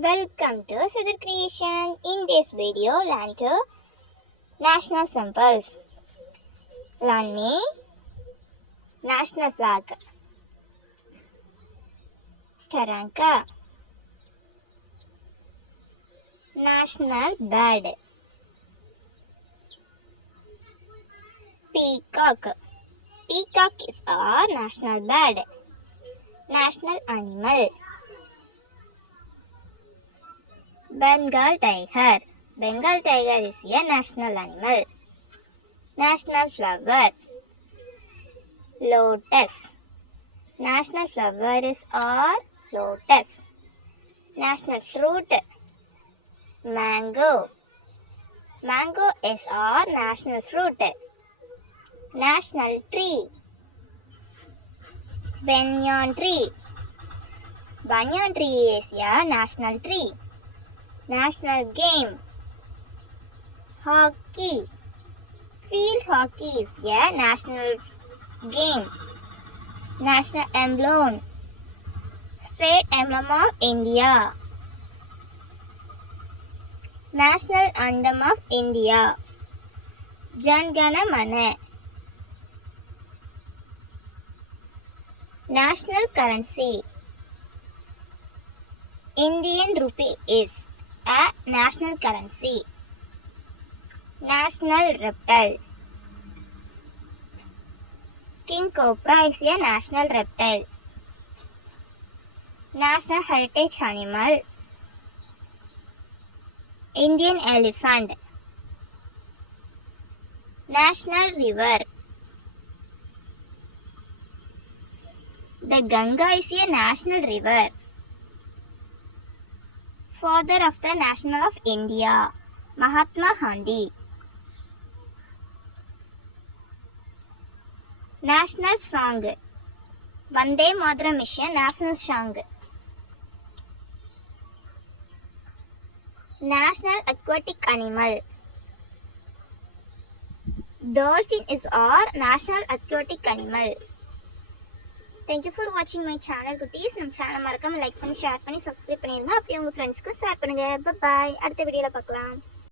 Welcome to Siddhar Creation. In this video, learn to national symbols. Learn me national flag, Taranka, national bird, peacock. Peacock is our national bird, national animal. Bengal tiger. Bengal tiger is a national animal. National flower. Lotus. National flower is our lotus. National fruit. Mango. Mango is our national fruit. National tree. Banyan tree. Banyan tree is a national tree. National game. Hockey. Field hockey is a national game. National emblem. State emblem of India. National anthem of India. Jan Gana Mana. National currency. Indian rupee is a national currency. National reptile. King cobra is a national reptile. National heritage animal. Indian elephant. National river. The Ganga is a national river. Father of the National of India, Mahatma Gandhi. National song. Vande Mataram is a national song. National aquatic animal. Dolphin is our national aquatic animal. Thank you for watching my channel, குட்டீஸ். நம்ம channel மறக்காம like பண்ணி share பண்ணி subscribe பண்ணிருங்க. அப்படியே உங்க ஃப்ரெண்ட்ஸ்க்கு share பண்ணுங்க. Bye bye. அடுத்த வீடியோல பார்க்கலாம்.